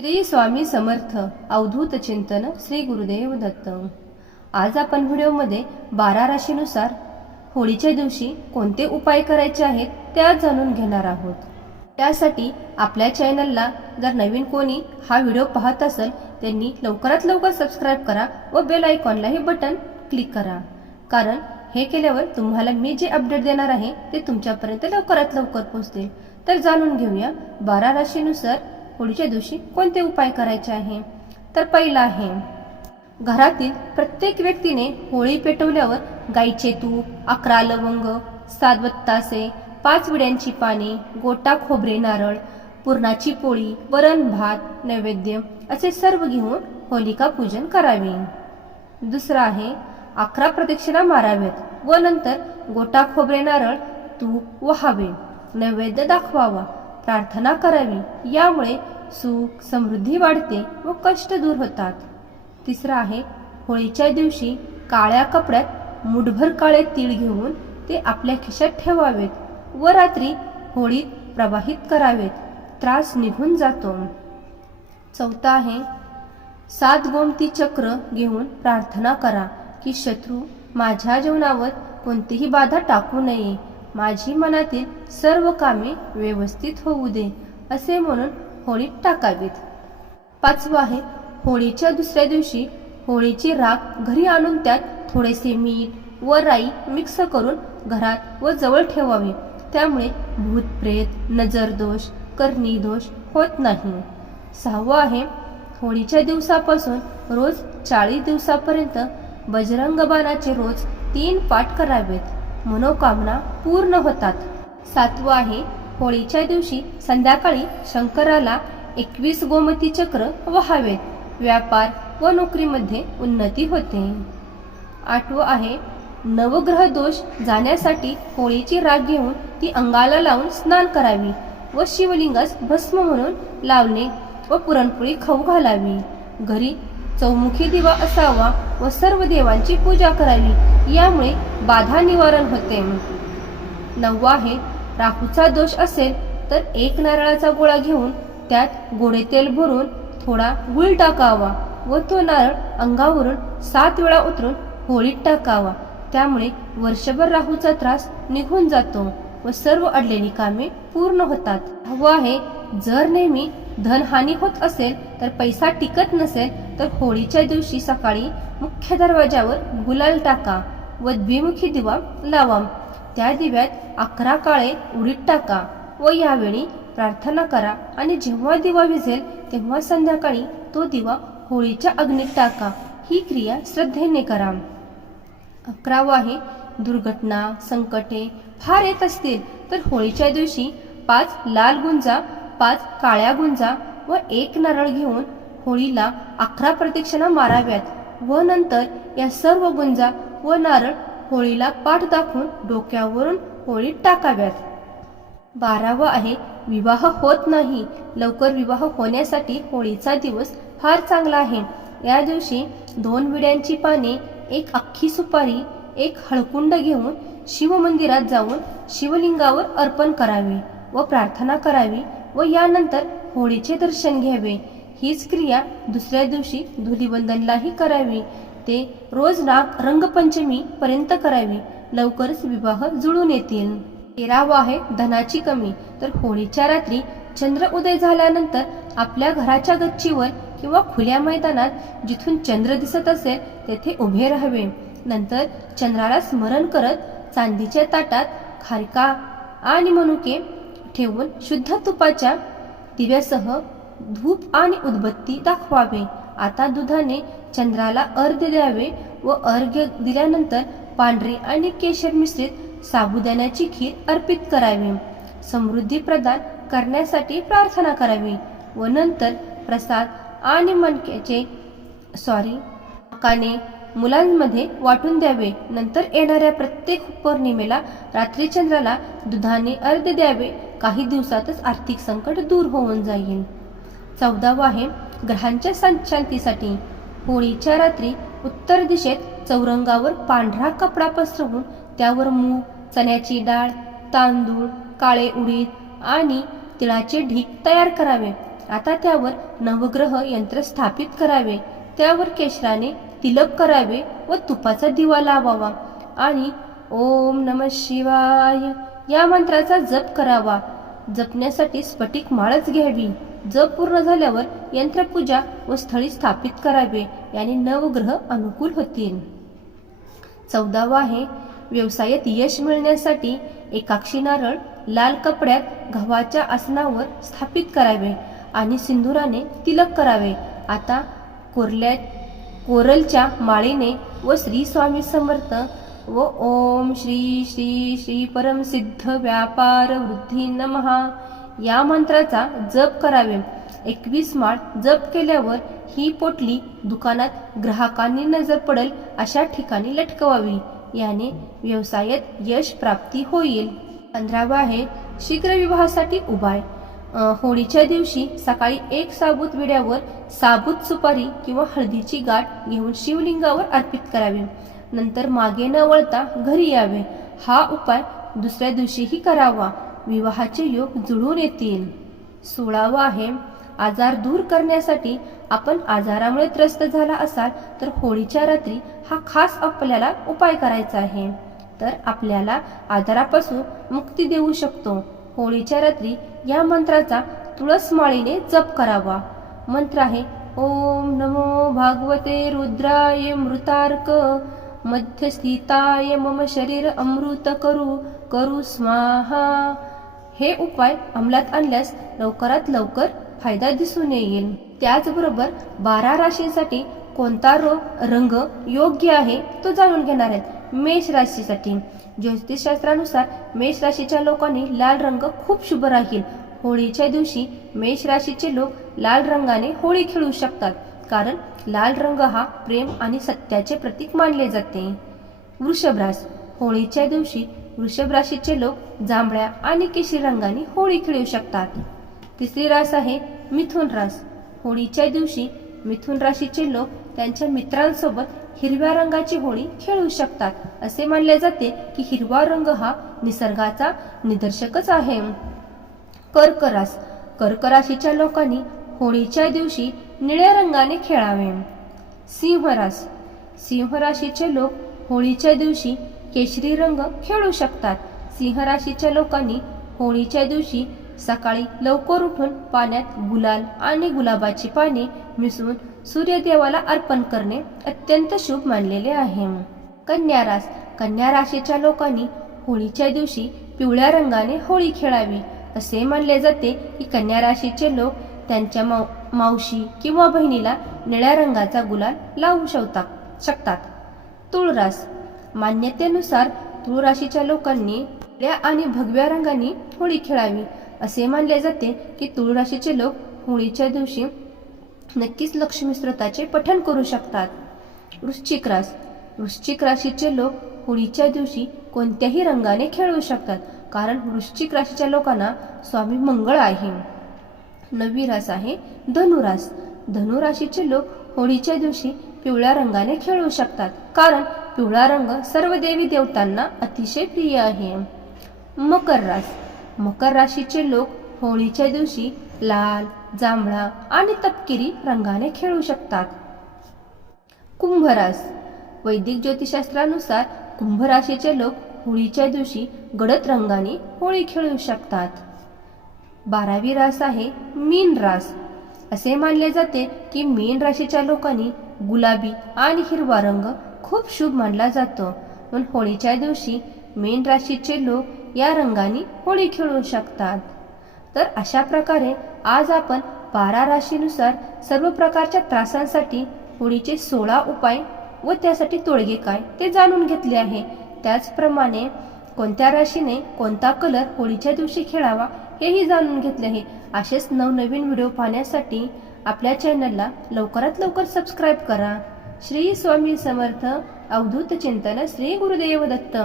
श्री स्वामी समर्थ अवधूत चिंतन श्री गुरुदेव दत्त. आज आपण व्हिडिओमध्ये बारा राशीनुसार होळीच्या दिवशी कोणते उपाय करायचे आहेत ते आज जाणून घेणार आहोत. त्यासाठी आपल्या चॅनलला जर नवीन कोणी हा व्हिडिओ पाहत असेल त्यांनी लवकरात लवकर सबस्क्राईब करा व बेल आयकॉनलाही बटन क्लिक करा. कारण हे केल्यावर तुम्हाला मी जे अपडेट देणार आहे ते तुमच्यापर्यंत लवकरात लवकर पोहोचतील. तर जाणून घेऊया बारा राशीनुसार होळीच्या दिवशी कोणते उपाय करायचे आहे? तर पहिला आहे घरातील प्रत्येक व्यक्तीने होळी पेटवल्यावर गाईचे तूप अकरा लवंग सातबत्तासे पाच विड्यांची पाने गोटा खोबरे नारळ पुरणाची पोळी वरण भात नैवेद्य असे सर्व घेऊन होलिका पूजन करावे. दुसरं आहे अकरा प्रदक्षिणा माराव्यात व नंतर गोटा खोबरे नारळ तूप वहावे नैवेद्य दाखवावा. प्रार्थना करावी. यामुळे सुख समृद्धी वाढते व कष्ट दूर होतात. तिसरं आहे होळीच्या दिवशी काळ्या कपड्यात मुठभर काळे तीळ घेऊन ते आपल्या खिशात ठेवावेत व रात्री होळीत प्रवाहित करावेत. त्रास निघून जातो. चौथा आहे सात गोमती चक्र घेऊन प्रार्थना करा की शत्रू माझ्या जीवनावर कोणतीही बाधा टाकू नये. माझी मनातील सर्व कामे व्यवस्थित होऊ दे असे म्हणून होळीत टाकावीत. पाचवं आहे होळीच्या दुसऱ्या दिवशी होळीची राख घरी आणून त्यात थोडेसे मीठ व राई मिक्स करून घरात व जवळ ठेवावे. त्यामुळे भूत प्रेत नजर दोष करणी दोष होत नाही. सहावं आहे होळीच्या दिवसापासून रोज चाळीस दिवसापर्यंत बजरंग बाणाचे रोज तीन पाठ करावेत. मनोकामना पूर्ण होतात. सातवं आहे होळीच्या दिवशी संध्याकाळी शंकराला एकवीस गोमती चक्र व्हावेत. व्यापार व नोकरीमध्ये उन्नती होते. आठवं आहे नवग्रह दोष जाण्यासाठी होळीची राग घेऊन ती अंगाला लावून स्नान करावी व शिवलिंगास भस्म म्हणून लावणे व पुरणपोळी खाऊ घालावी. घरी चौमुखी दिवा असावा व सर्व देवांची पूजा करावी यामुळे बाधा निवारण होते. नववा आहे राहूचा दोष असेल तर एक नारळाचा गोळा घेऊन त्यात गोडे तेल भरून थोडा गुळ टाकावा व तो नारळ अंगावरून सात वेळा उतरून होळीत टाकावा. त्यामुळे वर्षभर राहूचा त्रास निघून जातो. व सर्व अडलेली कामे पूर्ण होतात. हवं आहे जर नेहमी धनहानी होत असेल तर पैसा टिकत नसेल तर होळीच्या दिवशी सकाळी मुख्य दरवाजावर गुलाल टाका व द्विमुखी दिवा लावा. त्या दिव्यात अकरा काळे उडीत टाका व यावेळी प्रार्थना करा आणि जेव्हा दिवा विझेल तेव्हा संध्याकाळी तो दिवा होळीच्या अग्नीत टाका. ही क्रिया श्रद्धेने करा. अकरावं आहे दुर्घटना संकटे फार येत असतील तर होळीच्या दिवशी पाच लाल गुंजा पाच काळ्या गुंजा व एक नारळ घेऊन होळीला अकरा प्रदक्षिणा माराव्यात व नंतर या सर्व गुंजा व नारळ होळीला पाठ दाखवून डोक्यावरून होळीत टाकाव्यात. बारावं आहे विवाह होत नाही. लवकर विवाह होण्यासाठी होळीचा दिवस फार चांगला आहे. या दिवशी दोन विड्यांची पाने एक अख्खी सुपारी एक हळकुंड घेऊन शिवमंदिरात जाऊन शिवलिंगावर अर्पण करावे व प्रार्थना करावी व यानंतर होळीचे दर्शन घ्यावे. हीच क्रिया दुसऱ्या दिवशी धुलीवंदनलाही करावी. ते रोज राग रंगपंचमी पर्यंत करावी. लवकरच विवाह जुळून येतील. तेरावं आहे धनाची कमी. तर होळीच्या रात्री चंद्र उदय झाल्यानंतर आपल्या घराच्या गच्चीवर किंवा खुल्या मैदानात जिथून चंद्र दिसत असेल तेथे उभे राहावे. नंतर चंद्राला स्मरण करत चांदीच्या ताटात खारका आणि मनुके ठेवून शुद्ध तुपाच्या दिव्यासह धूप आणि उदबत्ती दाखवावे. आता दुधाने चंद्राला अर्घ्य द्यावे व अर्घ्य दिल्यानंतर पांढरे आणि केशर मिश्रित साबुदाण्याची खीर अर्पित करावी. समृद्धी प्रदान करण्यासाठी प्रार्थना करावी व नंतर प्रसाद आणि मणक्याचे सॉरी काने मुलांमध्ये वाटून द्यावे. नंतर येणाऱ्या प्रत्येक पौर्णिमेला रात्री चंद्राला दुधाने अर्ध द्यावे. काही दिवसातच आर्थिक संकट दूर होऊन जाईल. चौदावं आहे ग्रहांच्या संशांतीसाठी शांतीसाठी होळीच्या रात्री उत्तर दिशेत चौरंगावर पांढरा कपडा पसरवून त्यावर मूग चण्याची डाळ तांदूळ काळे उडीद आणि तिळाचे ढीक तयार करावे. आता त्यावर नवग्रह यंत्र स्थापित करावे. त्यावर केशराने तिलक करावे व तुपाचा दिवा लावावा. आणि ओम नम शिवाय या मंत्राचा जप करावा. जपण्यासाठी स्फटिक माळच घ्यावी. जप पूर्ण झाल्यावर यंत्रपूजा व स्थळी स्थापित करावे. याने नवग्रह अनुकूल होतील. चौदावा आहे व्यवसायात यश मिळण्यासाठी एकाक्षी नारळ लाल कपड्यात गव्हाच्या आसनावर स्थापित करावे आणि सिंदुराने तिलक करावे. आता कोरल्या कोरलच्या माळीने व श्री स्वामी समर्थ व ओम श्री श्री श्री परमसिद्ध व्यापार वृद्धी नमहा या मंत्राचा जप करावे. एकवीस माळ जप केल्यावर ही पोटली दुकानात ग्राहकांनी नजर पडेल अशा ठिकाणी लटकवावी. याने व्यवसायात यश प्राप्ती होईल. पंधरावा आहे शीघ्र विवाहासाठी उपाय होळीच्या दिवशी सकाळी एक साबूत विड्यावर साबूत सुपारी किंवा हळदीची गाठ घेऊन शिवलिंगावर अर्पित करावी. नंतर मागे न वळता घरी यावे. हा उपाय दुसऱ्या दिवशीही करावा. विवाहाचे योग जुळून येतील. सोळावा आहे आजार दूर करण्यासाठी आपण आजारामुळे त्रस्त झाला असाल तर होळीच्या रात्री हा खास आपल्याला उपाय करायचा आहे. तर आपल्याला आजारापासून मुक्ती देऊ शकतो. होळीच्या रात्री या मंत्राचा तुळस माळीने जप करावा. मंत्र आहे ओम नमो भागवते रुद्राय मृतार्क मध्यस्थिताय मम शरीर अमृत करू करू स्वाहा. हे उपाय अंमलात आणल्यास लवकरात लवकर फायदा दिसून येईल. त्याचबरोबर बारा राशींसाठी कोणता रोग रंग योग्य आहे तो जाणून घेणार आहेत. मेष राशीसाठी. ज्योतिषशास्त्रानुसार मेष राशीच्या लोकांनी लाल रंग खूप शुभ राहील. होळीच्या दिवशी मेष राशीचे लोक लाल रंगाने होळी खेळू शकतात कारण लाल रंग हा प्रेम आणि सत्याचे प्रतीक मानले जाते. वृषभ रास होळीच्या दिवशी वृषभ राशीचे लोक जांभळ्या आणि केशरी रंगाने होळी खेळू शकतात. तिसरी रास आहे मिथुन रास. होळीच्या दिवशी मिथुन राशीचे लोक त्यांच्या मित्रांसोबत हिरव्या रंगाची होळी खेळू शकतात. असे मानले जाते की हिरवा रंग हा निसर्गाचा निदर्शकच आहे. कर्करास कर्क राशीच्या लोकांनी होळीच्या दिवशी निळ्या रंगाने खेळावे. सिंहरास सिंहराशीचे सिंह राशीचे लोक होळीच्या दिवशी केशरी रंग खेळू शकतात. सिंह राशीच्या लोकांनी होळीच्या दिवशी सकाळी लवकर उठून पाण्यात गुलाल आणि गुलाबाची पाने मिसळून सूर्यदेवाला अर्पण करणे अत्यंत शुभ मानलेले आहे. कन्या रास कन्या राशीच्या लोकांनी होळीच्या दिवशी पिवळ्या रंगाने होळी खेळावी. असे मानले जाते की कन्या राशीचे लोक त्यांच्या माव मावशी किंवा बहिणीला निळ्या रंगाचा गुलाल लावू शकतात शकतात. तुळरास मान्यतेनुसार तुळ राशीच्या लोकांनी निळ्या आणि भगव्या रंगाने होळी खेळावी. असे मानले जाते की तुळ राशीचे लोक होळीच्या दिवशी नक्कीच लक्ष्मी स्त्रोताचे पठण करू शकतात. वृश्चिक रास. वृश्चिक राशीचे लोक होळीच्या दिवशी कोणत्याही रंगाने खेळू शकतात कारण वृश्चिक राशीच्या लोकांना स्वामी मंगळ आहे. नववी रास आहे धनुरास धनुराशीचे लोक होळीच्या दिवशी पिवळ्या रंगाने खेळू शकतात कारण पिवळा रंग सर्व देवी देवतांना अतिशय प्रिय आहे. मकर रास. मकर राशीचे लोक होळीच्या दिवशी लाल जांभळा आणि तपकिरी रंगाने खेळू शकतात. कुंभरास. वैदिक ज्योतिषशास्त्रानुसार कुंभ राशीचे लोक होळीच्या दिवशी गडद रंगाने होळी खेळू शकतात. बारावी रास आहे मीन रास. असे मानले जाते की मीन राशीच्या लोकांनी गुलाबी आणि हिरवा रंग खूप शुभ मानला जातो. पण होळीच्या दिवशी मीन राशीचे लोक या रंगाने होळी खेळू शकतात. तर अशा प्रकारे आज आपण बारा राशीनुसार सर्व प्रकारच्या त्रासांसाठी होळीचे सोळा उपाय व त्यासाठी तोडगे काय ते जाणून घेतले आहे. त्याचप्रमाणे कोणत्या राशीने कोणता कलर होळीच्या दिवशी खेळावा हेही जाणून घेतले आहे. असेच नवनवीन व्हिडिओ पाहण्यासाठी आपल्या चॅनलला लवकरात लवकर सबस्क्राईब करा. श्री स्वामी समर्थ अवधूत चिंतन श्री गुरुदेव दत्त.